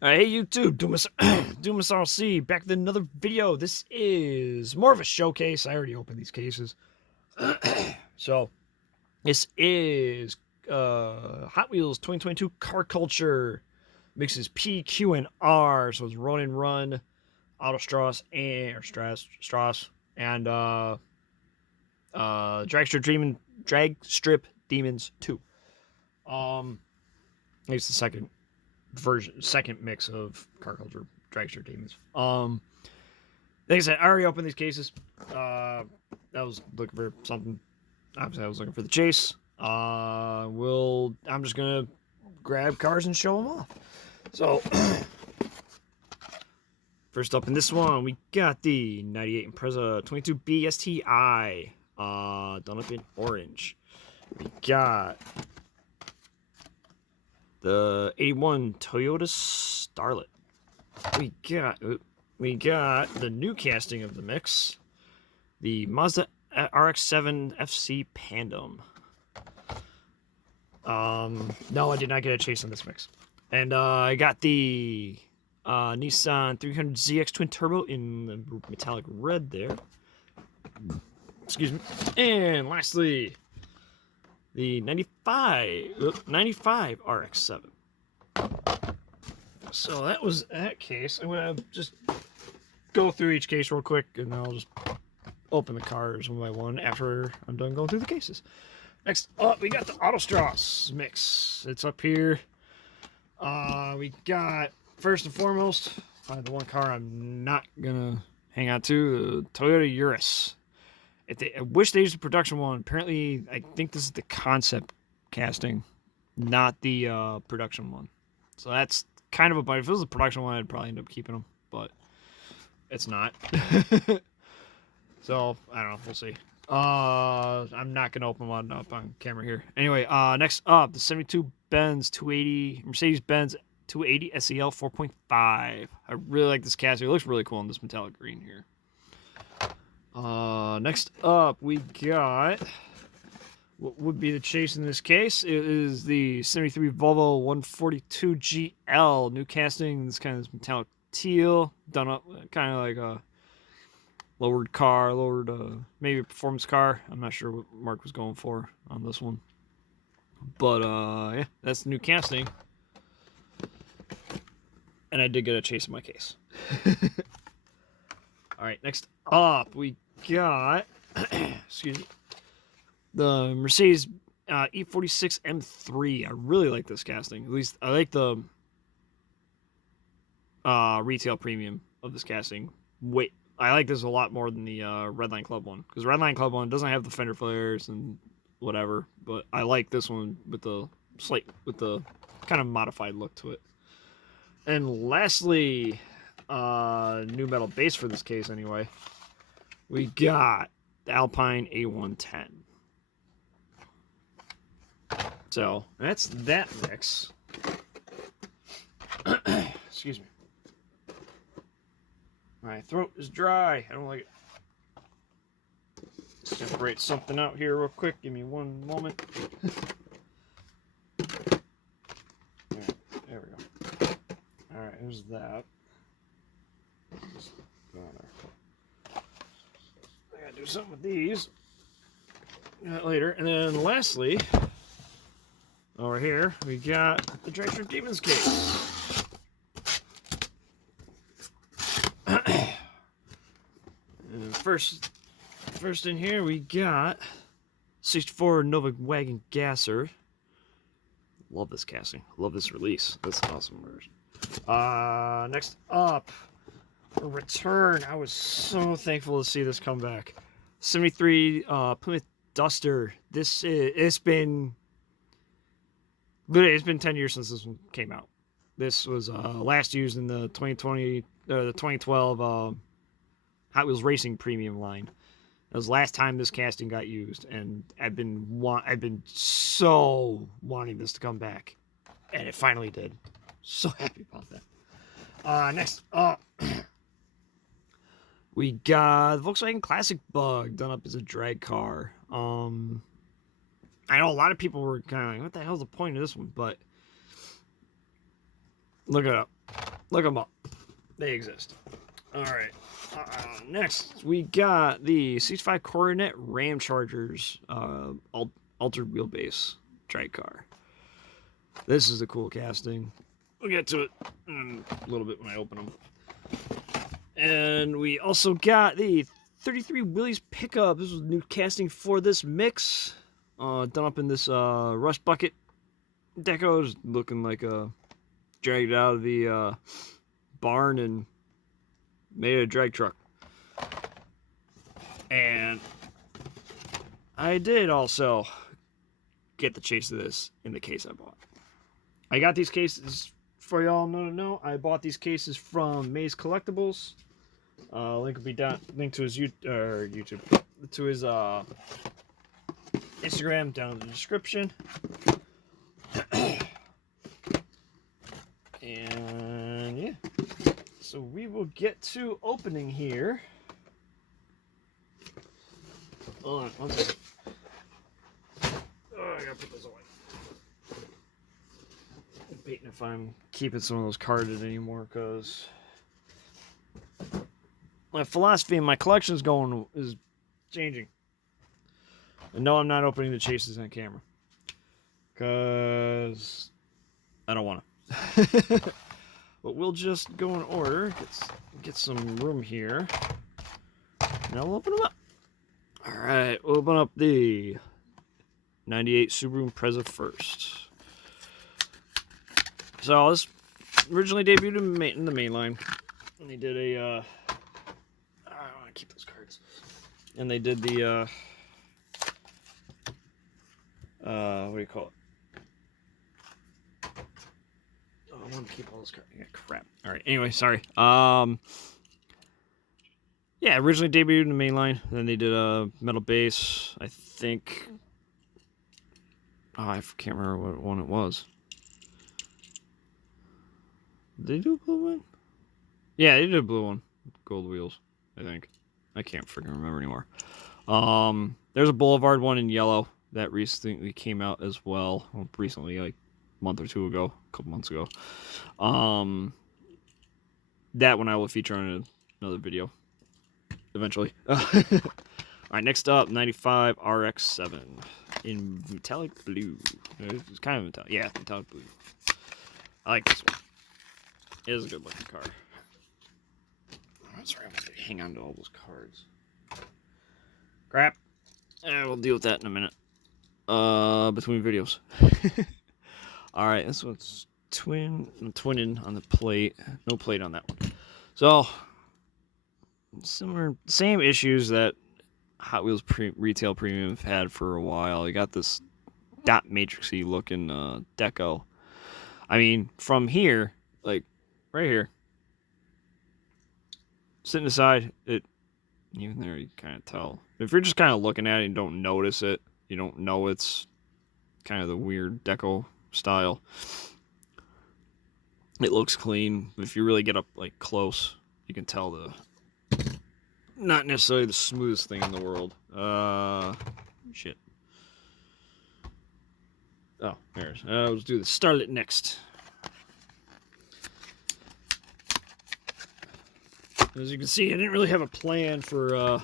Hey YouTube, Dumas RC back with another video. This is more of a showcase. I already opened these cases. So this is Hot Wheels 2022 Car Culture. Mixes P, Q, and R. So it's Run and Run, Auto Strauss and Strauss and Drag Strip Demons 2. It's the second mix of Car Culture Dragster Demons. Like I said, I already opened these cases. I was looking for something. Obviously, I was looking for the chase. I'm just gonna grab cars and show them off. So, first up in this one, we got the 98 Impreza 22B STI, done up in orange. We got the 81 Toyota Starlet. We got the new casting of the mix, the Mazda RX7 FC Pandem. No, I did not get a chase on this mix. And I got the Nissan 300ZX Twin Turbo in the metallic red there. Excuse me. And lastly, the 95 RX7. So that was that case. I'm gonna just go through each case real quick, and I'll just open the cars one by one after I'm done going through the cases. Next up, we got the Auto Strauss mix. It's up here. We got, first and foremost, the one car I'm not gonna hang on to, the Toyota Urus. I wish they used the production one. Apparently, I think this is the concept casting, not the production one. So that's kind of a bite. If it was the production one, I'd probably end up keeping them, but it's not. So I don't know. We'll see. I'm not gonna open one up on camera here. Anyway, next up, the 72 Mercedes-Benz 280 SEL 4.5. I really like this casting. It looks really cool in this metallic green here. Next up, we got what would be the chase in this case. It is the 73 Volvo 142 GL, new casting. This kind of metallic teal, done up kind of like a lowered maybe a performance car. I'm not sure what Mark was going for on this one, but yeah, that's the new casting. And I did get a chase in my case. All right, next up, we got excuse me, the Mercedes E46 M3. I really like this casting. At least I like the retail premium of this casting. I like this a lot more than the Redline Club one, because Redline Club one doesn't have the fender flares and whatever, but I like this one with the kind of modified look to it. And lastly, new metal base for this case anyway, we got the Alpine A110. So that's that mix. Excuse me. My throat is dry. I don't like it. Separate something out here real quick. Give me one moment. Right, there we go. Alright, here's that. Just go on there. I gotta do something with these later. And then lastly, over here, we got the Dragster Demons case. And first in here, we got 64 Nova Wagon Gasser. Love this casting. Love this release. That's an awesome version. Next up, a return. I was so thankful to see this come back. 73 Plymouth Duster. It's been 10 years since this one came out. This was last used in the 2012 Hot Wheels Racing Premium line. That was the last time this casting got used, and I've been so wanting this to come back, and it finally did. So happy about that. Next up, we got the Volkswagen Classic Bug, done up as a drag car. I know a lot of people were kind of like, what the hell's the point of this one? But look it up. Look them up. They exist. All right. Next, we got the 65 Coronet Ram Chargers altered wheelbase drag car. This is a cool casting. We'll get to it in a little bit when I open them. And we also got the 33 Willys Pickup. This was a new casting for this mix. Done up in this rust bucket deco. Just looking like a dragged out of the barn and made a drag truck. And I did also get the chase of this in the case I bought. I got these cases, for y'all know, I bought these cases from Maze Collectibles. Link will be down. Link to his YouTube, to his Instagram down in the description. And yeah, so we will get to opening here. Hold on, one second. Oh, I gotta put this away. I'm debating if I'm keeping some of those carded anymore, because my philosophy in my collection is changing. And no, I'm not opening the chases on camera, because I don't want to. But we'll just go in order. Get some room here. Now we'll open them up. Alright, we'll open up the 98 Subaru Impreza first. So this originally debuted in the main line. And they did a I want to keep those cards. And they did the what do you call it? Oh, I want to keep all those cards. Yeah, crap. Alright, anyway, sorry. Yeah, originally debuted in the main line. Then they did a metal base. I think. Oh, I can't remember what one it was. Did they do a blue one? Yeah, they did a blue one. Gold wheels, I think. I can't freaking remember anymore. There's a Boulevard one in yellow that recently came out as well. Well, recently, like a month or two ago, a couple months ago. That one I will feature on another video. Eventually. Alright, next up, 95 RX7 in metallic blue. It's kind of metallic. Yeah, metallic blue. I like this one. It is a good looking car. Oh, sorry, I want to hang on to all those cards. Crap. We'll deal with that in a minute. Between videos. Alright, this one's twinning on the plate. No plate on that one. So, same issues that Hot Wheels Retail Premium have had for a while. You got this dot matrixy looking deco. I mean, from here, like right here, sitting aside, even there you kind of tell. If you're just kind of looking at it and don't notice it, you don't know it's kind of the weird deco style. It looks clean. If you really get up like close, you can tell not necessarily the smoothest thing in the world. Shit. Oh, there's. Let's do the Starlet next. As you can see, I didn't really have a plan for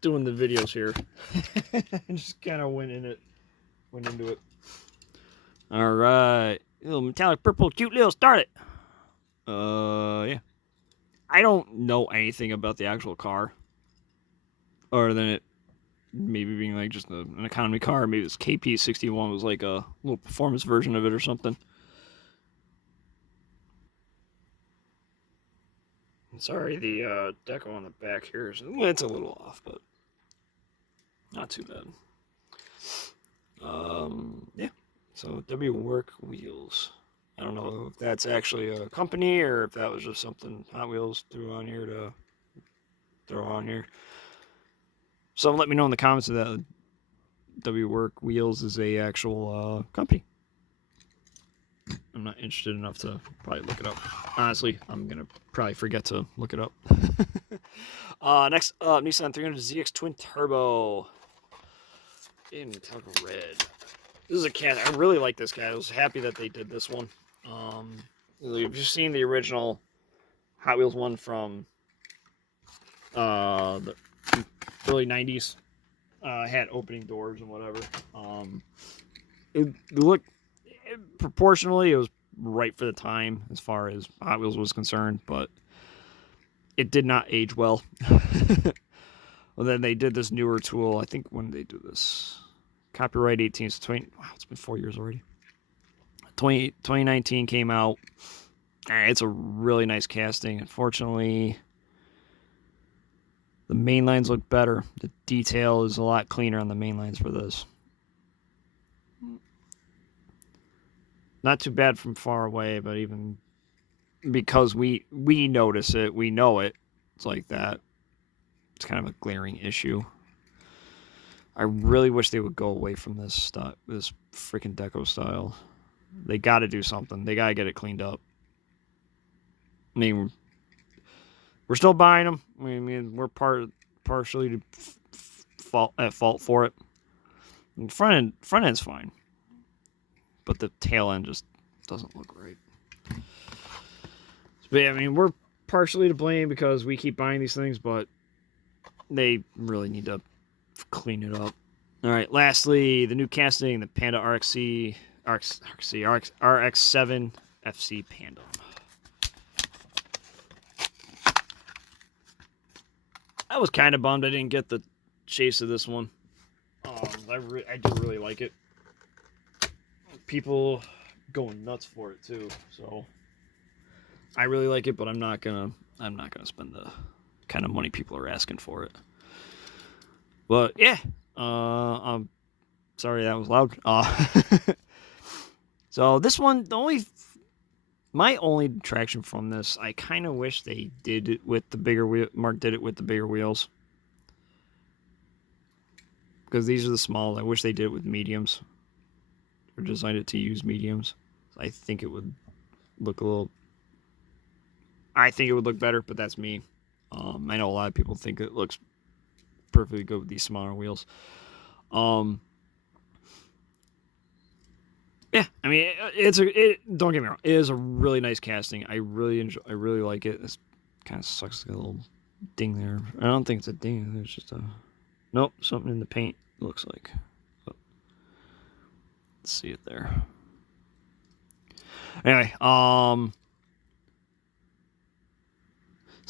doing the videos here. I just kind of went into it. All right, little metallic purple, cute little Starlet. Yeah. I don't know anything about the actual car, other than it maybe being like just an economy car. Maybe this KP61 was like a little performance version of it or something. Sorry, the deco on the back here it's a little off, but not too bad. Yeah. So W Work Wheels. I don't know if that's actually a company or if that was just something Hot Wheels threw on here to throw on here. So let me know in the comments if that W Work Wheels is a actual company. I'm not interested enough to probably look it up. Honestly, I'm going to probably forget to look it up. Next up, Nissan 300ZX Twin Turbo in metallic red. This is a cat. I really like this guy. I was happy that they did this one. If you've seen the original Hot Wheels one from the early 90s, had opening doors and whatever. It looked, proportionally, it was right for the time as far as Hot Wheels was concerned, but it did not age well. Well, then they did this newer tool. I think when they do this, copyright 18, so 20, wow, it's been 4 years already. 2019 came out. It's a really nice casting. Unfortunately, the main lines look better. The detail is a lot cleaner on the main lines for this. Not too bad from far away, but even because we notice it, we know it, it's like that. It's kind of a glaring issue. I really wish they would go away from this freaking deco style. They got to do something. They got to get it cleaned up. I mean, we're still buying them. I mean, we're partially at fault for it. And front end's fine, but the tail end just doesn't look right. But yeah, I mean, we're partially to blame because we keep buying these things, but they really need to clean it up. All right, lastly, the new casting, the Panda RX7 FC Panda. I was kind of bummed I didn't get the chase of this one. I do really like it. People going nuts for it too, so I really like it, but I'm not gonna spend the kind of money people are asking for it. But yeah, I'm sorry that was loud. So this one, my only detraction from this, I kind of wish they did it with the bigger wheel. Mark did it with the bigger wheels, because these are the small. I wish they did it with mediums, or designed it to use mediums. I think it would look a little. I think it would look better, but that's me. I know a lot of people think it looks perfectly good with these smaller wheels. Yeah, I mean, don't get me wrong, it is a really nice casting. I really like it. This kind of sucks, like a little ding there. I don't think it's a ding. It's just a nope, something in the paint. It looks like. Oh. Let's see it there. Anyway, so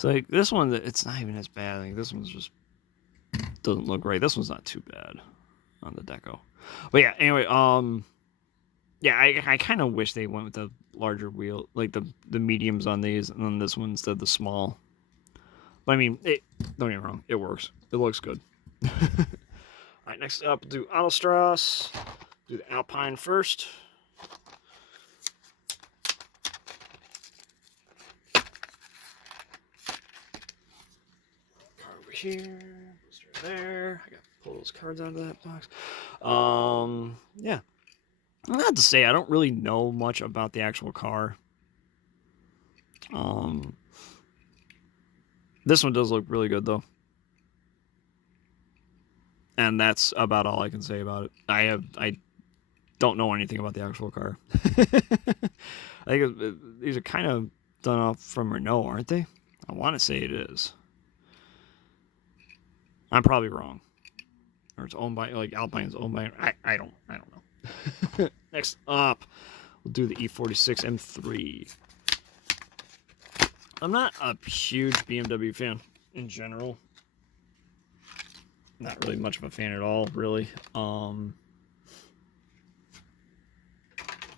like this one, it's not even as bad. Like this one's just doesn't look right. This one's not too bad on the deco. But yeah, anyway, yeah, I kind of wish they went with the larger wheel, like the mediums on these, and then this one instead of the small. But I mean, don't get me wrong, it works. It looks good. All right, next up, we'll do Autostrass. Do the Alpine first. Car over here, right there. I got to pull those cards out of that box. Yeah. Not to say I don't really know much about the actual car. This one does look really good though, and that's about all I can say about it. I don't know anything about the actual car. I think these are kind of done off from Renault, aren't they? I want to say it is. I'm probably wrong, or it's owned by, like, Alpine's owned by. I don't know. Next up, we'll do the E46 M3. I'm not a huge BMW fan in general. Not really much of a fan at all, really.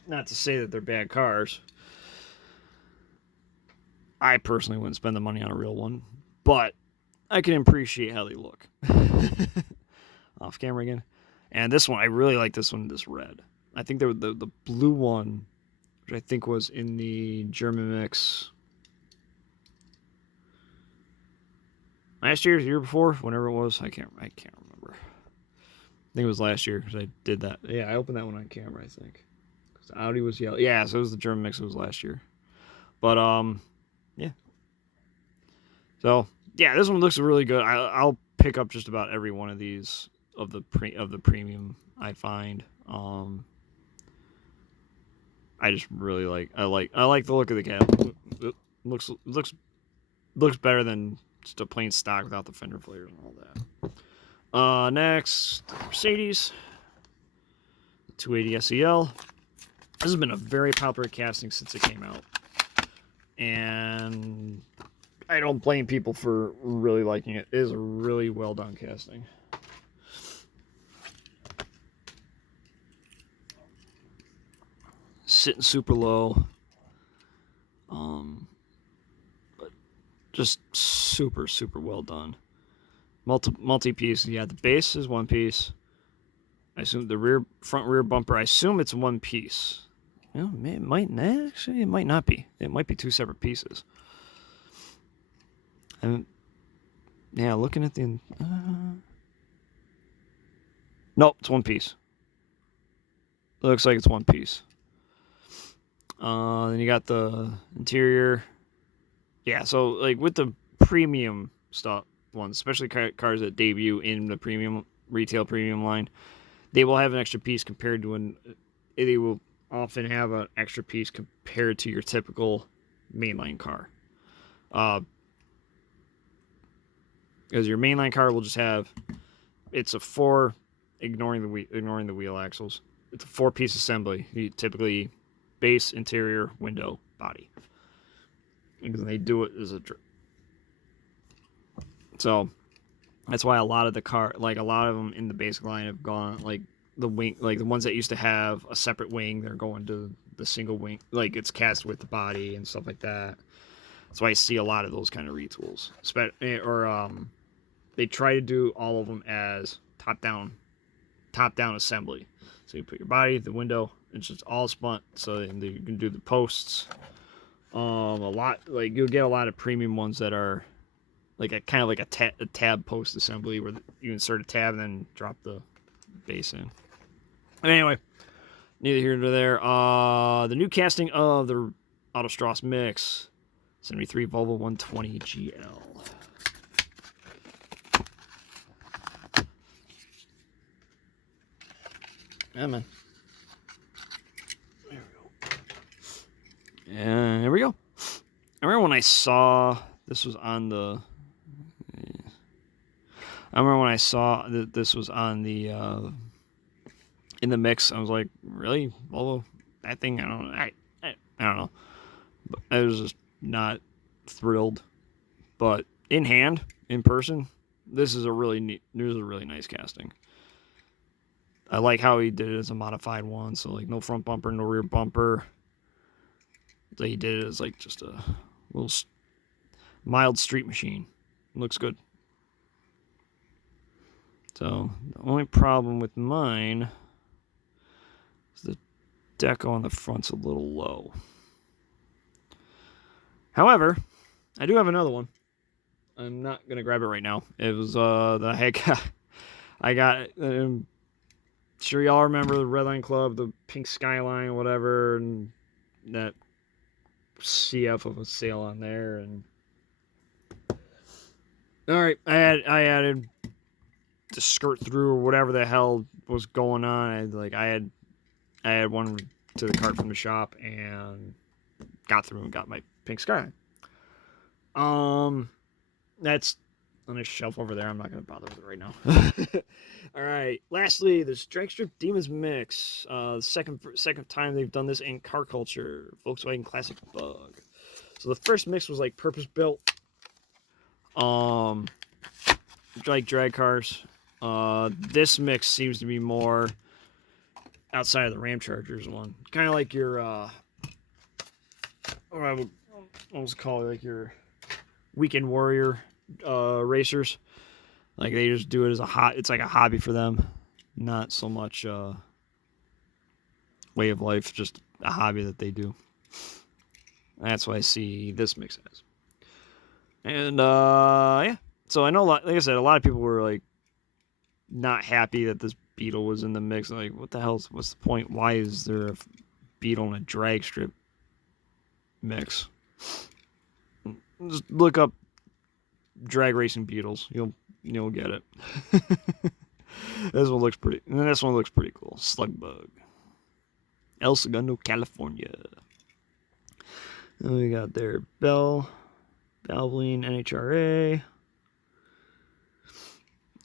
Not to say that they're bad cars. I personally wouldn't spend the money on a real one, but I can appreciate how they look. Off camera again. And this one, I really like this one, this red. I think the blue one, which I think was in the German mix last year, the year before, whenever it was, I can't remember. I think it was last year because I did that. Yeah, I opened that one on camera, I think. Because the Audi was yellow. Yeah, so it was the German mix. It was last year. But yeah. So yeah, this one looks really good. I'll pick up just about every one of these of the premium I find. I just really like I like the look of the cab. It looks better than just a plain stock without the fender flares and all that. Next, Mercedes 280 SEL. This has been a very popular casting since it came out, and I don't blame people for really liking it. It is a really well done casting. Sitting super low, but just super well done. Multi-piece. Yeah, the base is one piece. I assume the front rear bumper, I assume it's one piece. Well, it might not be. It might be two separate pieces. And yeah, looking at the nope, it's one piece. It looks like it's one piece. Then you got the interior. Yeah, so like with the premium stuff ones, especially cars that debut in the premium retail premium line, they will have an extra piece compared to they will often have an extra piece compared to your typical mainline car. Because your mainline car will just have, it's a four, ignoring the wheel axles. It's a 4-piece assembly. You typically base, interior, window, body. Because they do it as a, so that's why a lot of a lot of them in the basic line have gone like the wing, like the ones that used to have a separate wing, they're going to the single wing, like it's cast with the body and stuff like that. That's why I see a lot of those kind of retools. They try to do all of them as top down assembly. So you put your body, the window, it's just all spun. So you can do the posts. A lot, like you'll get a lot of premium ones that are like a kind of like a tab post assembly where you insert a tab and then drop the base in. Anyway, neither here nor there. The new casting of the Autostros Mix 73 Volvo 120 GL. Yeah, man. There we go. And here we go. I remember when I saw this was on the. I remember when I saw that this was on the in the mix. I was like, really, Volvo? That thing? I don't know. I don't know. But I was just not thrilled. But in hand, in person, this is a really nice casting. I like how he did it as a modified one, so like no front bumper, no rear bumper. So he did it as like just a little mild street machine. Looks good. So the only problem with mine is the deco on the front's a little low. However, I do have another one. I'm not gonna grab it right now. It was the heck I got. Sure, y'all remember the Redline Club, the pink skyline, whatever, and that CF of a sale on there. And all right, I added the skirt through or whatever the hell was going on. I had one to the cart from the shop and got through and got my pink skyline. That's on a shelf over there. I'm not going to bother with it right now. All right. Lastly, the Drag Strip Demons Mix. Second time they've done this in car culture. Volkswagen Classic Bug. So the first mix was like purpose built. Like drag cars. This mix seems to be more outside of the Ram Chargers one. Kind of like your what I would almost call it, like your Weekend Warrior racers. Like they just do it as it's like a hobby for them, not so much way of life, just a hobby that they do. That's what I see this mix as. And yeah, so I know like I said, a lot of people were like not happy that this Beetle was in the mix. Like, what's the point? Why is there a Beetle in a drag strip mix? Just look up drag racing Beetles. You'll get it. This one looks pretty. And this one looks pretty cool. Slug Bug. El Segundo, California. And we got their Valvoline NHRA.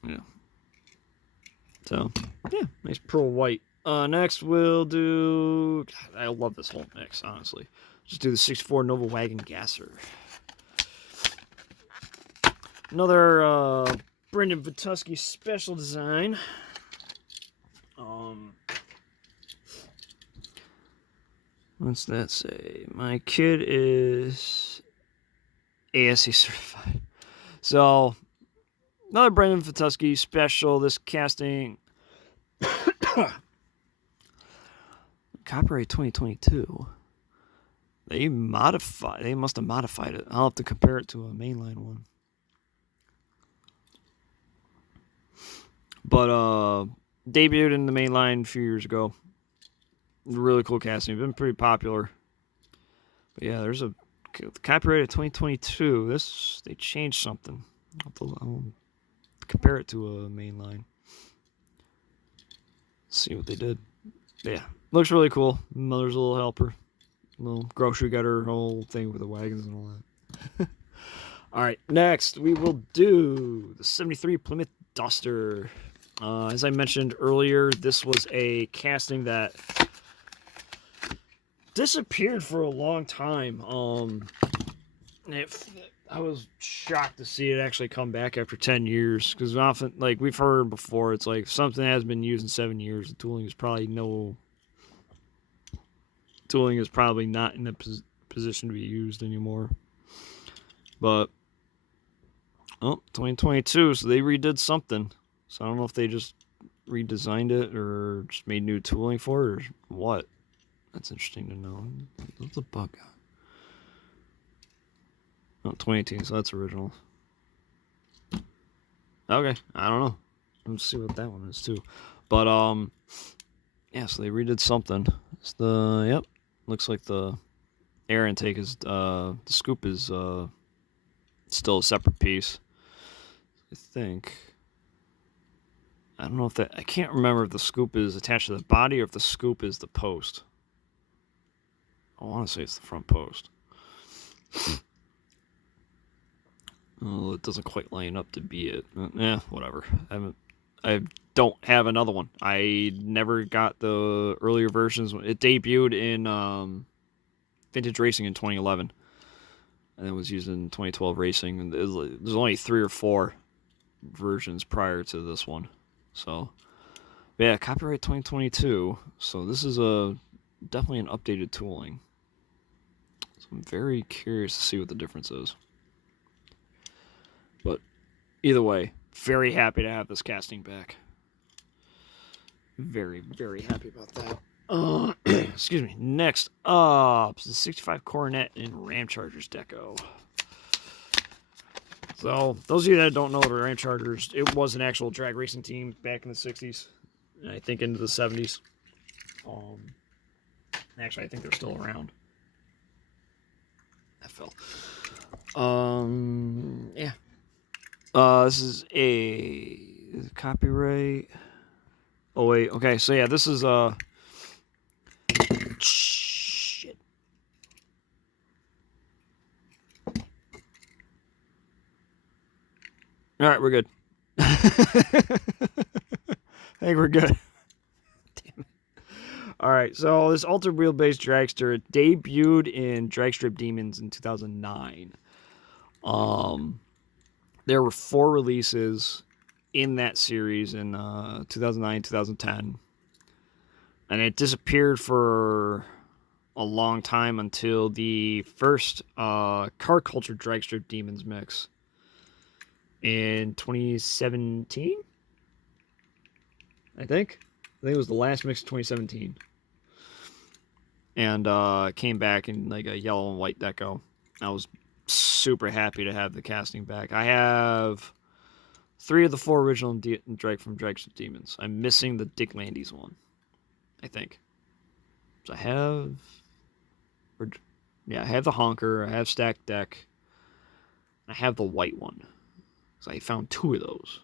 Yeah. So, yeah, nice pearl white. Next we'll do... God, I love this whole mix, honestly. Just do the 64 Nova Wagon Gasser. Another Brendan Vituski special design. What's that say? My kid is ASE certified. So, another Brendan Vituski special. This casting... Copyright 2022. They must have modified it. I'll have to compare it to a mainline one. But debuted in the mainline a few years ago. Really cool casting. Been pretty popular. But yeah, there's a copyright of 2022. They changed something. I'll compare it to a mainline. See what they did. But yeah, looks really cool. Mother's a little helper. Little grocery getter, whole thing with the wagons and all that. All right, next we will do the 73 Plymouth Duster. As I mentioned earlier, this was a casting that disappeared for a long time. I was shocked to see it actually come back after 10 years. Because often, like we've heard before, it's like something has been used in 7 years. The tooling is probably not in a position to be used anymore. But 2022, so they redid something. So I don't know if they just redesigned it or just made new tooling for it or what. That's interesting to know. What's the bug got? Oh, 2018, so that's original. Okay, I don't know. Let's see what that one is too. But yeah, so they redid something. It's looks like the air intake is the scoop is still a separate piece. I think. I don't know if I can't remember if the scoop is attached to the body or if the scoop is the post. I want to say it's the front post. Oh, it doesn't quite line up to be it. Yeah, whatever. I don't have another one. I never got the earlier versions. It debuted in Vintage Racing in 2011. And it was used in 2012 Racing. And there's only 3 or 4 versions prior to this one. So, yeah, copyright 2022. So this is definitely an updated tooling. So I'm very curious to see what the difference is. But either way, very happy to have this casting back. Very, very happy about that. Excuse me. Next up is the 65 Coronet in Ram Chargers Deco. So, those of you that don't know the Ram Chargers, it was an actual drag racing team back in the 60s. And I think into the 70s. Actually, I think they're still around. That fell. Yeah. This is a copyright. Oh, wait. Okay, so yeah, this is shit. All right, we're good. I think we're good. Damn it. All right, so this Ultra Wheelbase Dragster debuted in Dragstrip Demons in 2009. There were 4 releases in that series in 2009, 2010. And it disappeared for a long time until the first Car Culture Dragstrip Demons mix in 2017. I think it was the last mix of 2017. And came back in like a yellow and white deco. I was super happy to have the casting back. I have 3 of the 4 original from Dragstrip Demons. I'm missing the Dick Landes one, I think. So I have the honker, I have stacked deck, I have the white one. So I found 2 of those.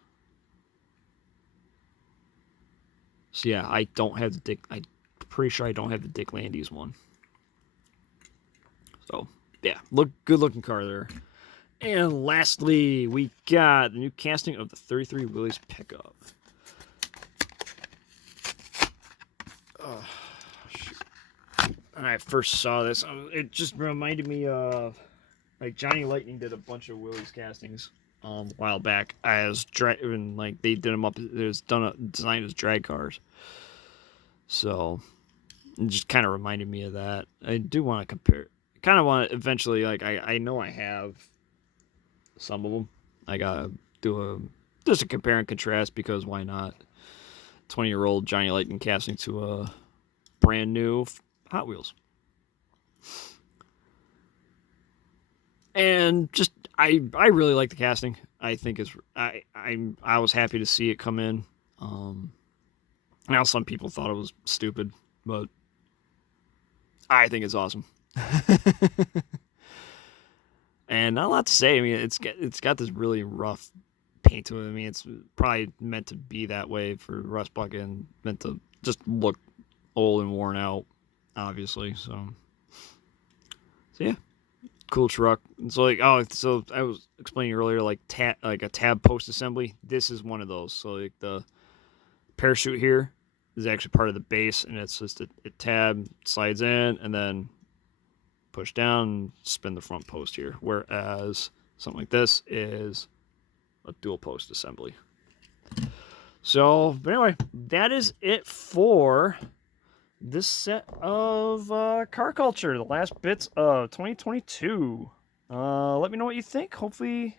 So yeah, I don't have the Dick. I pretty sure I don't have the Dick Landys one. So, yeah, good looking car there. And lastly, we got the new casting of the 33 Willys Pickup. Oh, shoot. When I first saw this, it just reminded me of, like, Johnny Lightning did a bunch of Willys castings a while back as like they did them up. It was designed as drag cars. So it just kind of reminded me of that. I do want to compare. Kind of want to eventually, like, I know I have some of them. I gotta do just a compare and contrast, because why not? 20-year-old Johnny Lightning casting to a brand new Hot Wheels. And just I really like the casting. I think I was happy to see it come in. Now some people thought it was stupid, but I think it's awesome. And not a lot to say. I mean, it's got this really rough paint to it. I mean, it's probably meant to be that way for rust bucket and meant to just look old and worn out, obviously. So yeah, cool truck. So so I was explaining earlier, like a tab post assembly. This is one of those. So like the parachute here is actually part of the base, and it's just a tab slides in and then push down and spin the front post here. Whereas something like this is a dual post assembly. So, but anyway, that is it for this set of car culture, the last bits of 2022. Let me know what you think. Hopefully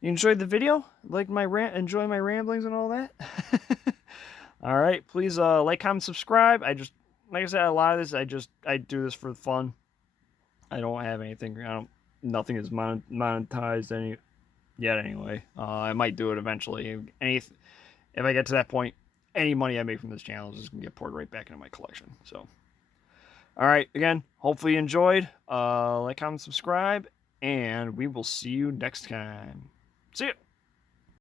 you enjoyed the video, like enjoy my ramblings and all that. All right, please like, comment, subscribe. Like I said, a lot of this I do this for fun. I don't have anything. Nothing is monetized yet. Anyway, I might do it eventually. If I get to that point, any money I make from this channel is just gonna get poured right back into my collection. So, all right. Again, hopefully you enjoyed. Like, comment, subscribe, and we will see you next time. See ya.